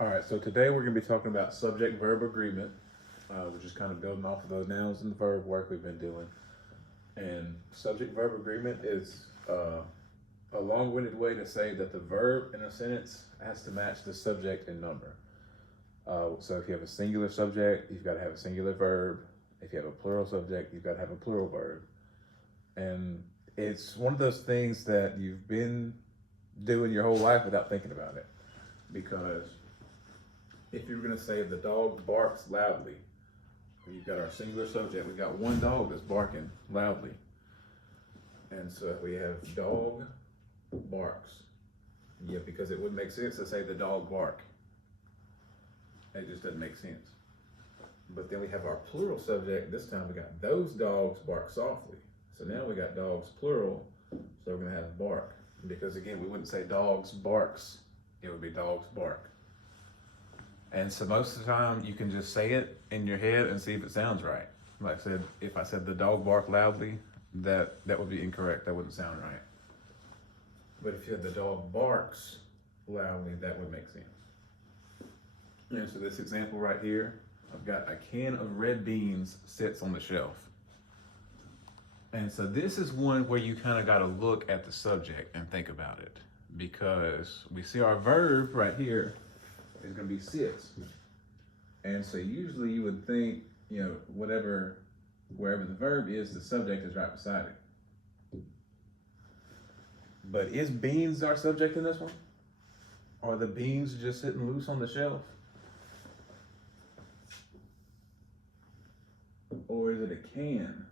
All right, so today we're going to be talking about subject-verb agreement, which is kind of building off of the nouns and the verb work we've been doing. And subject-verb agreement is a long-winded way to say that the verb in a sentence has to match the subject and number. So if you have a singular subject, you've got to have a singular verb. If you have a plural subject, you've got to have a plural verb. And it's one of those things that you've been doing your whole life without thinking about it. Because if you're going to say the dog barks loudly, you've got our singular subject, we've got one dog that's barking loudly. And so we have dog barks. Yeah, because it wouldn't make sense to say the dog bark. It just doesn't make sense. But then we have our plural subject. This time we got those dogs bark softly. So now we got dogs plural, so we're going to have bark. Because again, we wouldn't say dogs barks, it would be dogs bark. And so most of the time you can just say it in your head and see if it sounds right. Like I said, if I said the dog bark loudly, that would be incorrect. That wouldn't sound right. But if you had the dog barks loudly, that would make sense. And so this example right here, I've got a can of red beans sits on the shelf. And so this is one where you kind of got to look at the subject and think about it, because we see our verb right here is going to be sits. And so usually you would think, wherever the verb is, the subject is right beside it. But is beans our subject in this one? Are the beans just sitting loose on the shelf? Or is it a can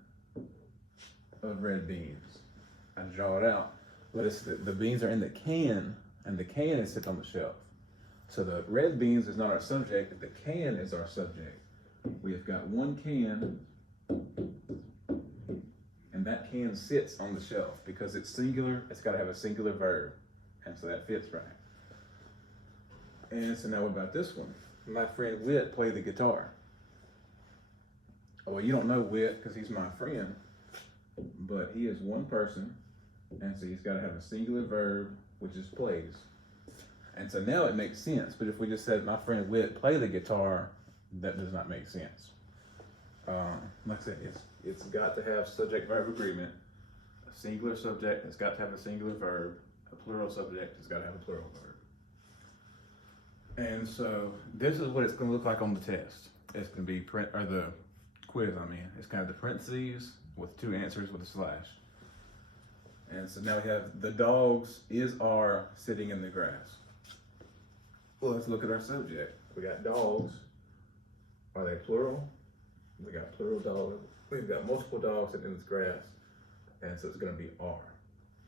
of red beans? I draw it out. But it's the beans are in the can, and the can is sitting on the shelf. So the red beans is not our subject, but the can is our subject. We have got one can, and that can sits on the shelf. Because it's singular, it's got to have a singular verb. And so that fits right. And so now what about this one? My friend Whit played the guitar. Well, you don't know Whit because he's my friend, but he is one person, and so he's got to have a singular verb, which is plays. And so now it makes sense, but if we just said, my friend Whit play the guitar, that does not make sense. Like I said, it's got to have subject-verb agreement. A singular subject has got to have a singular verb. A plural subject has got to have a plural verb. And so this is what it's going to look like on the test. It's going to be the quiz, it's kind of the parentheses with two answers with a slash. And so now we have the dogs are sitting in the grass. Well, let's look at our subject. We got dogs. Are they plural? We got plural dogs. We've got multiple dogs sitting in this grass. And so it's going to be are.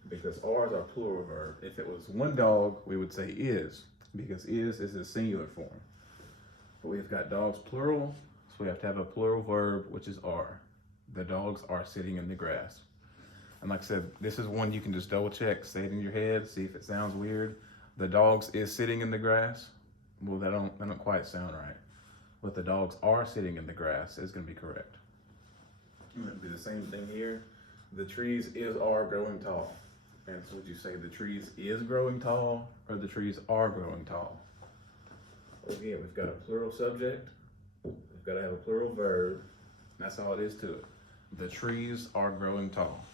Because are is our plural verb. If it was one dog, we would say is. Because is a singular form. But we've got dogs plural. So we have to have a plural verb, which is are. The dogs are sitting in the grass. And like I said, this is one you can just double check, say it in your head, see if it sounds weird. The dogs is sitting in the grass. Well, that don't quite sound right. But the dogs are sitting in the grass is going to be correct. And it'll be the same thing here. The trees are growing tall. And so would you say the trees is growing tall or the trees are growing tall? Again, we've got a plural subject. We've got to have a plural verb. That's all it is to it. The trees are growing tall.